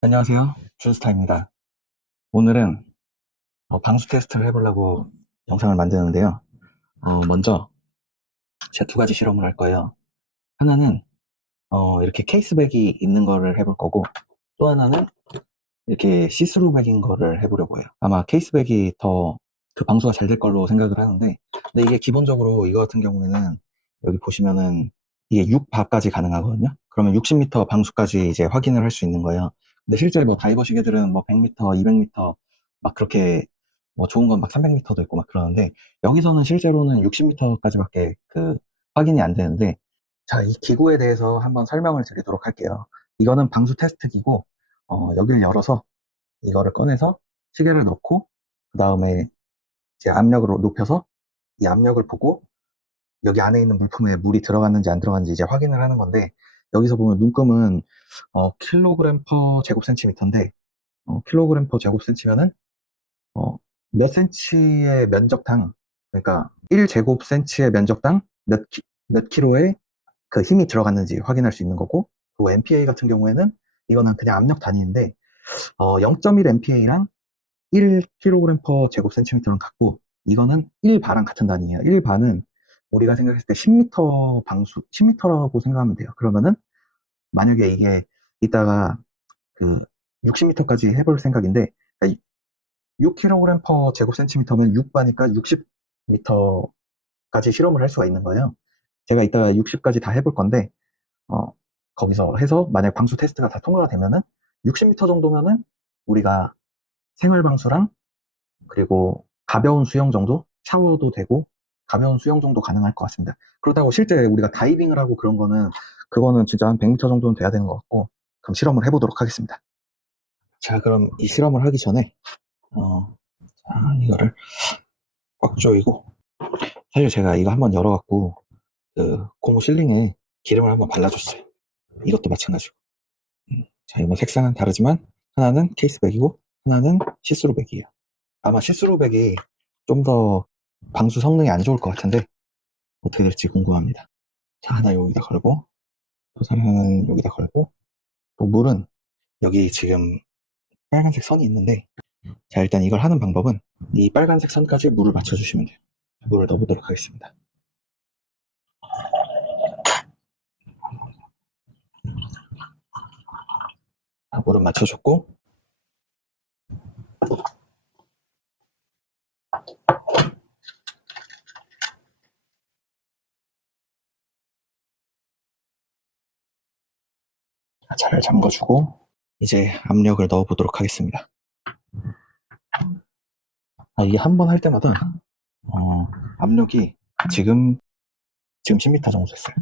안녕하세요. 준스타입니다. 오늘은 방수 테스트를 해보려고 영상을 만드는데요. 먼저 제가 두 가지 실험을 할 거예요. 하나는 이렇게 케이스백이 있는 거를 해볼 거고, 또 하나는 이렇게 시스루백인 거를 해보려고 해요. 아마 케이스백이 더 그 방수가 잘 될 걸로 생각을 하는데, 근데 이게 기본적으로 이거 같은 경우에는 여기 보시면은 이게 6바까지 가능하거든요. 그러면 60m 방수까지 이제 확인을 할 수 있는 거예요. 근데 실제 뭐 다이버 시계들은 뭐 100m, 200m 막 그렇게 뭐 좋은 건 막 300m도 있고 막 그러는데, 여기서는 실제로는 60m까지밖에 그 확인이 안 되는데, 자, 이 기구에 대해서 한번 설명을 드리도록 할게요. 이거는 방수 테스트 기고, 여기를 열어서 이거를 꺼내서 시계를 넣고, 그 다음에 이제 압력을 높여서 이 압력을 보고 여기 안에 있는 물품에 물이 들어갔는지 안 들어갔는지 이제 확인을 하는 건데, 여기서 보면 눈금은 킬로그램 퍼 제곱센티미터인데, 킬로그램 퍼 제곱센티면은 어, 몇 센치의 면적당, 그러니까 1제곱센치의 면적당 몇 킬로의 그 힘이 들어갔는지 확인할 수 있는 거고, 그리고 MPa 같은 경우에는 이거는 그냥 압력 단위인데 0.1 MPa랑 1kg per 제곱센티미터랑 같고, 이거는 1바랑 같은 단위예요. 1바는 우리가 생각했을 때 10m 방수, 10m라고 생각하면 돼요. 그러면은 만약에 이게 이따가 그 60m까지 해볼 생각인데, 6kg per 제곱센티미터면 6바니까 60m까지 실험을 할 수가 있는 거예요. 제가 이따가 60까지 다 해볼 건데, 어, 거기서 해서 만약 방수 테스트가 다 통과가 되면은 60m 정도면은 우리가 생활 방수랑 그리고 가벼운 수영 정도? 샤워도 되고 가벼운 수영 정도 가능할 것 같습니다. 그렇다고 실제 우리가 다이빙을 하고 그런 거는, 그거는 진짜 한 100m 정도는 돼야 되는 것 같고, 그럼 실험을 해보도록 하겠습니다. 자, 그럼 이 실험을 하기 전에 이거를 꽉 조이고, 사실 제가 이거 한번 열어갖고 그 고무 실링에 기름을 한번 발라줬어요. 이것도 마찬가지고. 자, 이거 색상은 다르지만 하나는 케이스백이고 하나는 시스루백이에요. 아마 시스루백이 좀 더 방수 성능이 안 좋을 것 같은데 어떻게 될지 궁금합니다. 자, 하나 여기다 걸고, 또 하나는 여기다 걸고, 또 물은 여기 지금 빨간색 선이 있는데, 자, 일단 이걸 하는 방법은 이 빨간색 선까지 물을 맞춰주시면 돼요. 물을 넣어보도록 하겠습니다. 자, 물은 맞춰줬고, 잘 잠궈주고, 이제 압력을 넣어보도록 하겠습니다. 이게 한 번 할 때마다 압력이 지금 10m 정도 됐어요.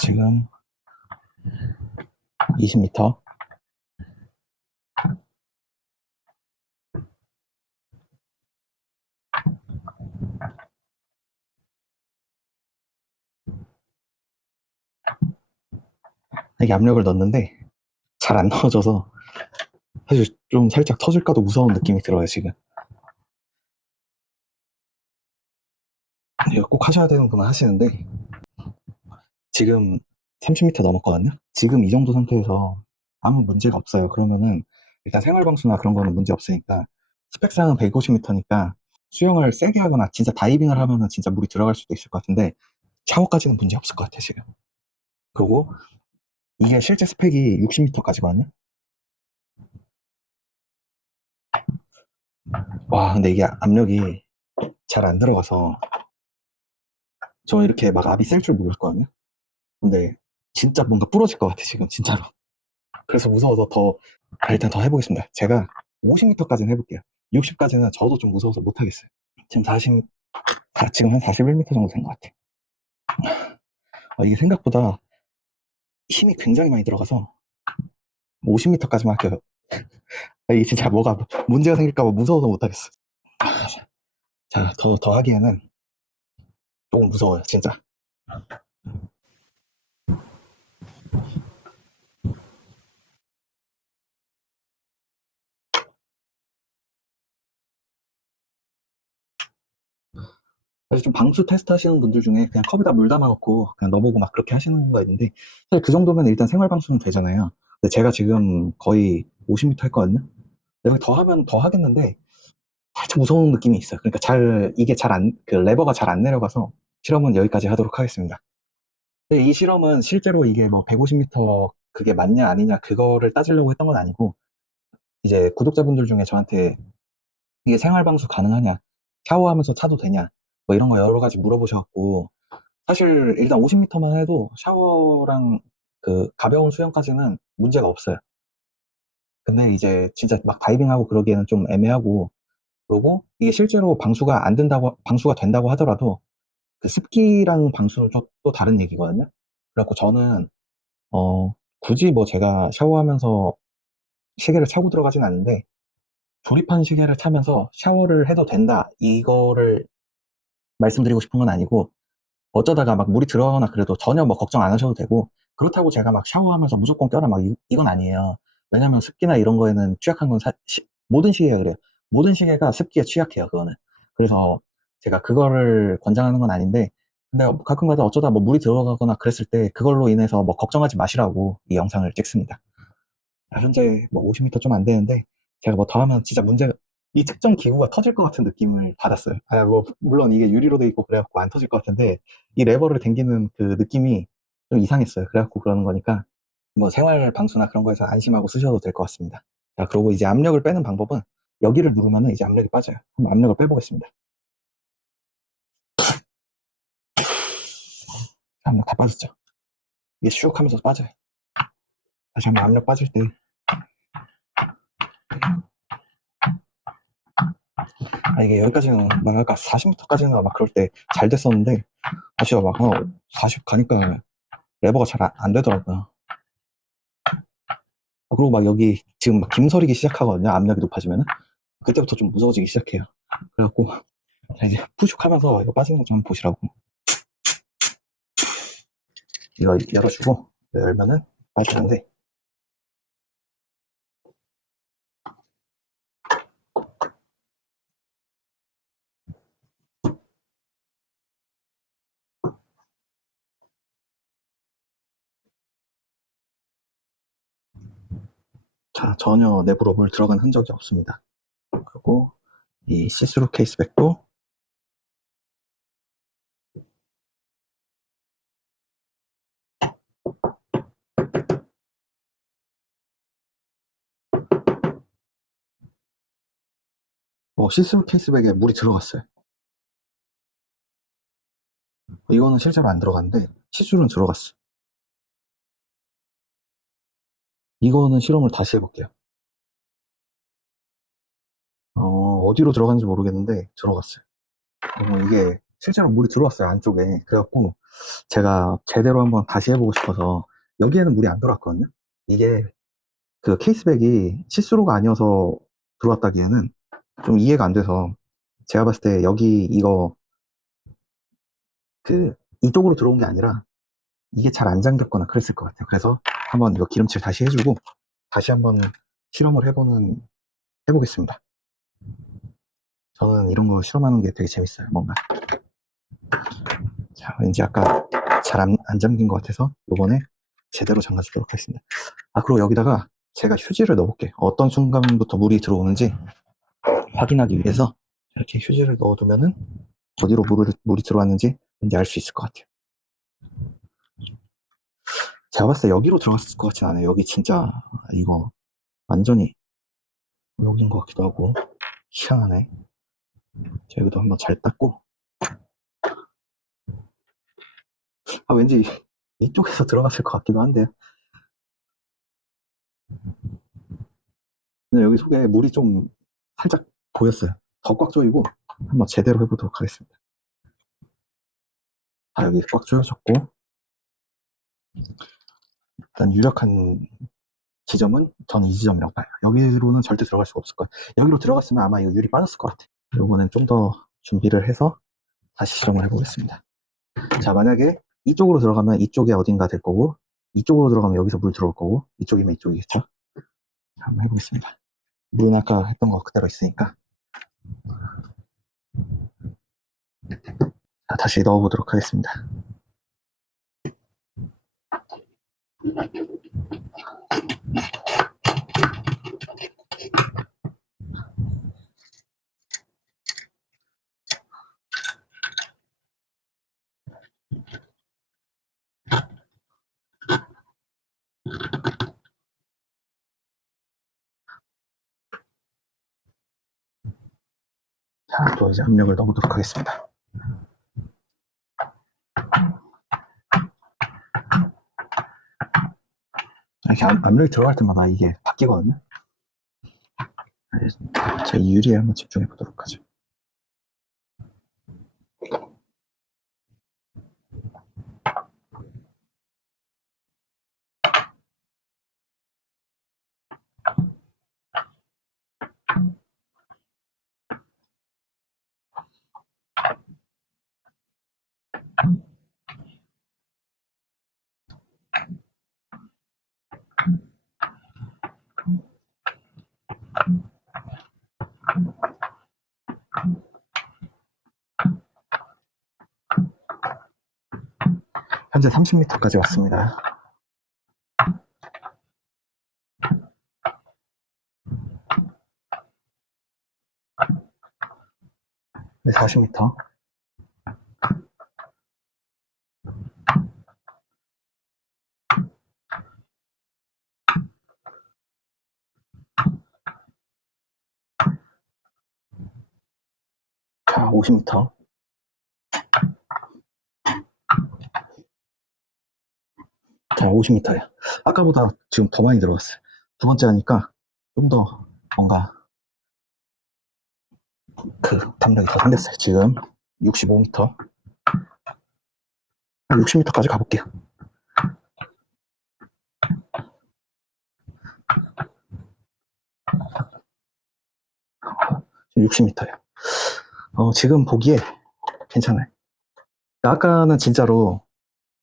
지금 20m. 이게 압력을 넣었는데 잘 안 넣어져서 사실 좀 살짝 터질까도 무서운 느낌이 들어요, 지금. 이거 꼭 하셔야 되는 분은 하시는데, 지금 30m 넘었거든요. 지금 이 정도 상태에서 아무 문제가 없어요. 그러면은 일단 생활방수나 그런 거는 문제 없으니까, 스펙상은 150m니까 수영을 세게 하거나 진짜 다이빙을 하면은 진짜 물이 들어갈 수도 있을 것 같은데, 샤워까지는 문제 없을 것 같아요, 지금. 그리고 이게 실제 스펙이 60m까지거든요. 와, 근데 이게 압력이 잘 안 들어가서 저 이렇게 막 압이 셀 줄 몰랐거든요. 근데 진짜 뭔가 부러질 것 같아, 지금 진짜로. 그래서 무서워서 일단 더 해보겠습니다. 제가 50m까지는 해볼게요. 60까지는 저도 좀 무서워서 못하겠어요. 지금 지금 한 41m 정도 된 것 같아요. 이게 생각보다 힘이 굉장히 많이 들어가서 50m까지만 할게요. 이게 진짜 뭐가 문제가 생길까봐 무서워서 못하겠어. 자, 더 하기에는 조금 무서워요, 진짜. 사실 좀 방수 테스트 하시는 분들 중에 그냥 컵에다 물 담아놓고 그냥 넣어보고 막 그렇게 하시는 거 있는데, 사실 그 정도면 일단 생활 방수는 되잖아요. 근데 제가 지금 거의 50m 했거든요. 근데 더 하면 더 하겠는데, 살짝 무서운 느낌이 있어요. 그러니까 이게 그 레버가 잘 안 내려가서 실험은 여기까지 하도록 하겠습니다. 근데 이 실험은 실제로 이게 뭐 150m 그게 맞냐 아니냐 그거를 따지려고 했던 건 아니고, 이제 구독자분들 중에 저한테 이게 생활 방수 가능하냐, 샤워하면서 차도 되냐, 뭐 이런 거 여러 가지 물어보셔갖고, 사실 일단 50m만 해도 샤워랑 그 가벼운 수영까지는 문제가 없어요. 근데 이제 진짜 막 다이빙하고 그러기에는 좀 애매하고, 그리고 이게 실제로 방수가 된다고 하더라도 그 습기랑 방수는 또 다른 얘기거든요. 그래갖고 저는 굳이 뭐 제가 샤워하면서 시계를 차고 들어가진 않는데, 조립한 시계를 차면서 샤워를 해도 된다 이거를 말씀드리고 싶은 건 아니고, 어쩌다가 막 물이 들어가거나 그래도 전혀 뭐 걱정 안 하셔도 되고, 그렇다고 제가 막 샤워하면서 무조건 껴라 막 이건 아니에요. 왜냐면 습기나 이런 거에는 취약한 건 모든 시계가 그래요. 모든 시계가 습기에 취약해요, 그거는. 그래서 제가 그거를 권장하는 건 아닌데, 근데 가끔가다 어쩌다 뭐 물이 들어가거나 그랬을 때 그걸로 인해서 뭐 걱정하지 마시라고 이 영상을 찍습니다. 현재 뭐 50m 좀 안 되는데, 제가 뭐 더 하면 진짜 이 특정 기구가 터질 것 같은 느낌을 받았어요. 뭐, 물론 이게 유리로 돼 있고 그래갖고 안 터질 것 같은데, 이 레버를 당기는 그 느낌이 좀 이상했어요. 그래갖고 그러는 거니까, 뭐 생활 방수나 그런 거에서 안심하고 쓰셔도 될 것 같습니다. 자, 그리고 이제 압력을 빼는 방법은 여기를 누르면은 이제 압력이 빠져요. 한번 압력을 빼보겠습니다. 압력 다 빠졌죠? 이게 슉 하면서 빠져요. 다시 한번 압력 빠질 때, 이게 여기까지는 막 아까 40m까지는 막 그럴 때 잘 됐었는데, 다시 막 40 가니까 레버가 잘 안 되더라고요. 그리고 막 여기 지금 막 김서리기 시작하거든요. 압력이 높아지면은. 그때부터 좀 무서워지기 시작해요. 그래갖고 자, 이제 푸슉 하면서 이거 빠지는 거 좀 보시라고. 이거 열어주고 열면은 빠지는데, 자, 전혀 내부로 물 들어간 흔적이 없습니다. 그리고 이 시스루 케이스백도 시스루 케이스백에 물이 들어갔어요. 이거는 실제로 안 들어갔는데 시스루는 들어갔어. 이거는 실험을 다시 해볼게요. 어디로 들어갔는지 모르겠는데 들어갔어요. 이게 실제로 물이 들어왔어요, 안쪽에. 그래갖고 제가 제대로 한번 다시 해보고 싶어서, 여기에는 물이 안 들어왔거든요. 이게 그 케이스백이 시스루가 아니어서 들어왔다기에는 좀 이해가 안 돼서, 제가 봤을 때 여기 이쪽으로 들어온 게 아니라 이게 잘 안 잠겼거나 그랬을 것 같아요. 그래서 한번 이거 기름칠 다시 해주고 다시 한번 실험을 해보겠습니다. 저는 이런 거 실험하는 게 되게 재밌어요, 뭔가. 자, 왠지 아까 잘 안 잠긴 것 같아서 이번에 제대로 잠가주도록 하겠습니다. 그리고 여기다가 제가 휴지를 넣어볼게요. 어떤 순간부터 물이 들어오는지 확인하기 위해서 이렇게 휴지를 넣어두면은 어디로 물이 들어왔는지 왠지 알 수 있을 것 같아요. 제가 봤을 때 여기로 들어갔을 것 같진 않아요. 여기 진짜 이거 완전히 여기인 것 같기도 하고 희한하네. 자, 여기도 한번 잘 닦고. 왠지 이쪽에서 들어갔을 것 같기도 한데, 근데 여기 속에 물이 좀 살짝 보였어요. 더 꽉 조이고 한번 제대로 해보도록 하겠습니다. 여기 꽉 조여졌고, 일단 유력한 지점은 저는 이 지점이라고 봐요. 여기로는 절대 들어갈 수가 없을 거예요. 여기로 들어갔으면 아마 이거 유리 빠졌을 것 같아요. 이번엔 좀 더 준비를 해서 다시 실험을 해보겠습니다. 자, 만약에 이쪽으로 들어가면 이쪽에 어딘가 될 거고, 이쪽으로 들어가면 여기서 물 들어올 거고, 이쪽이면 이쪽이겠죠. 자, 한번 해보겠습니다. 물은 아까 했던 거 그대로 있으니까. 자, 다시 넣어보도록 하겠습니다. 자, 또 이제 압력을 넣어보도록 하겠습니다. 이렇게 압력이 들어갈 때마다 이게 바뀌거든요. 자, 이 유리에 한번 집중해 보도록 하죠. 현재 30m까지 왔습니다. 네, 40m. 자, 50m. 자, 50m야. 아까보다 지금 더 많이 들어갔어요. 두 번째 하니까 좀 더 뭔가 그 담력이 더 생겼어요. 지금 65m. 60m까지 가볼게요. 60m요. 지금 보기에 괜찮아요. 아까는 진짜로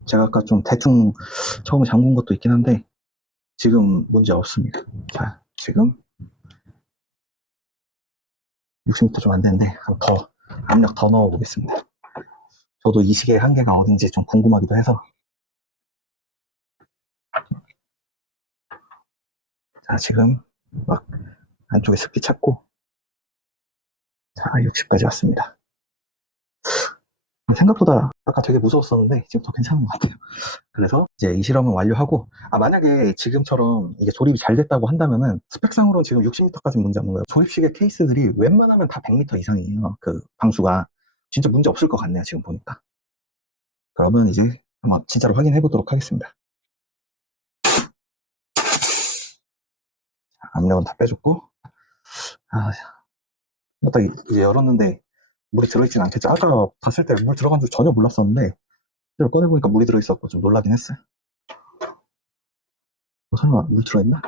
제가 아까 좀 대충 처음에 잠근 것도 있긴 한데 지금 문제 없습니다. 자, 지금 60m 좀 안 되는데 더 압력 더 넣어 보겠습니다. 저도 이 시계의 한계가 어딘지 좀 궁금하기도 해서. 자, 지금 막 안쪽에 습기 찾고, 자, 60까지 왔습니다. 생각보다 아까 되게 무서웠었는데 지금 더 괜찮은 것 같아요. 그래서 이제 이 실험은 완료하고, 만약에 지금처럼 이게 조립이 잘 됐다고 한다면은 스펙상으로 지금 60m까지 문제 없는 거예요. 조립식의 케이스들이 웬만하면 다 100m 이상이에요. 그 방수가. 진짜 문제 없을 것 같네요, 지금 보니까. 그러면 이제 한번 진짜로 확인해 보도록 하겠습니다. 압력은 다 빼줬고, 딱 이제 열었는데 물이 들어있진 않겠죠. 아까 봤을 때 물 들어간 줄 전혀 몰랐었는데 이걸 꺼내보니까 물이 들어있었고 좀 놀라긴 했어요. 설마 물 들어있나?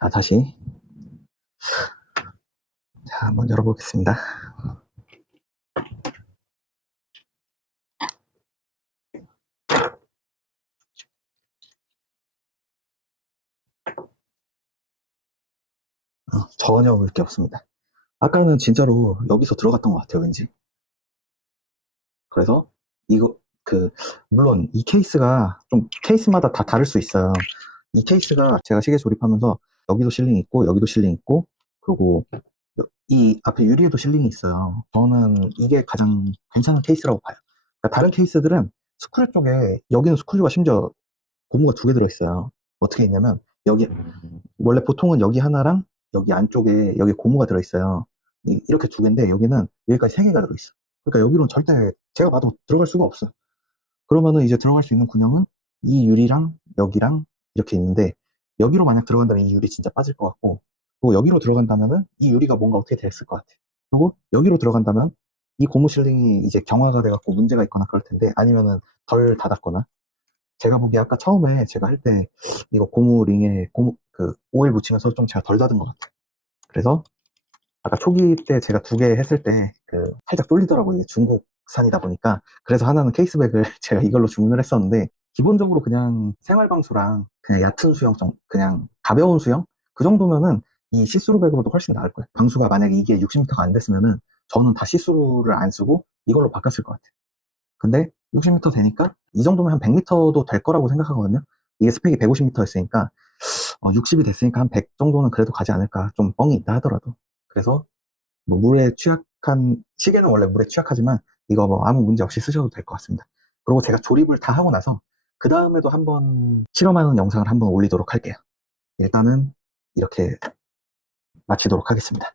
자, 다시. 자, 한번 열어보겠습니다. 전혀 물 게 없습니다. 아까는 진짜로 여기서 들어갔던 것 같아요, 왠지. 그래서 이거 물론 이 케이스가 좀 케이스마다 다 다를 수 있어요. 이 케이스가 제가 시계 조립하면서 여기도 실링 있고 여기도 실링 있고 그리고 이 앞에 유리에도 실링이 있어요. 저는 이게 가장 괜찮은 케이스라고 봐요. 그러니까 다른 케이스들은 스크류 쪽에 여기는 스크류가 심지어 고무가 두 개 들어있어요. 어떻게 있냐면 여기 원래 보통은 여기 하나랑 여기 안쪽에 여기 고무가 들어있어요. 이렇게 두 개인데 여기는 여기까지 세 개가 들어있어. 그러니까 여기로는 절대 제가 봐도 들어갈 수가 없어. 그러면은 이제 들어갈 수 있는 군형은 이 유리랑 여기랑 이렇게 있는데 여기로 만약 들어간다면 이 유리 진짜 빠질 것 같고 그리고 여기로 들어간다면은 이 유리가 뭔가 어떻게 됐을 것 같아. 그리고 여기로 들어간다면 이 고무 실링이 이제 경화가 돼갖고 문제가 있거나 그럴 텐데 아니면은 덜 닫았거나 제가 보기에 아까 처음에 제가 할 때 이거 고무 링에 오일 묻히면서 좀 제가 덜 닫은 것 같아요. 그래서 아까 초기 때 제가 두 개 했을 때 살짝 쏠리더라고요. 이게 중국산이다 보니까. 그래서 하나는 케이스백을 제가 이걸로 주문을 했었는데 기본적으로 그냥 생활방수랑 그냥 얕은 수영, 그냥 가벼운 수영? 그 정도면은 이 시스루백으로도 훨씬 나을 거예요. 방수가 만약에 이게 60m가 안 됐으면은 저는 다 시스루를 안 쓰고 이걸로 바꿨을 것 같아요. 근데 60m 되니까 이 정도면 한 100m도 될 거라고 생각하거든요. 이게 스펙이 150m였으니까 60이 됐으니까 한 100 정도는 그래도 가지 않을까. 좀 뻥이 있다 하더라도. 그래서 뭐 물에 취약한, 시계는 원래 물에 취약하지만 이거 뭐 아무 문제 없이 쓰셔도 될 것 같습니다. 그리고 제가 조립을 다 하고 나서 그 다음에도 한번 실험하는 영상을 한번 올리도록 할게요. 일단은 이렇게 마치도록 하겠습니다.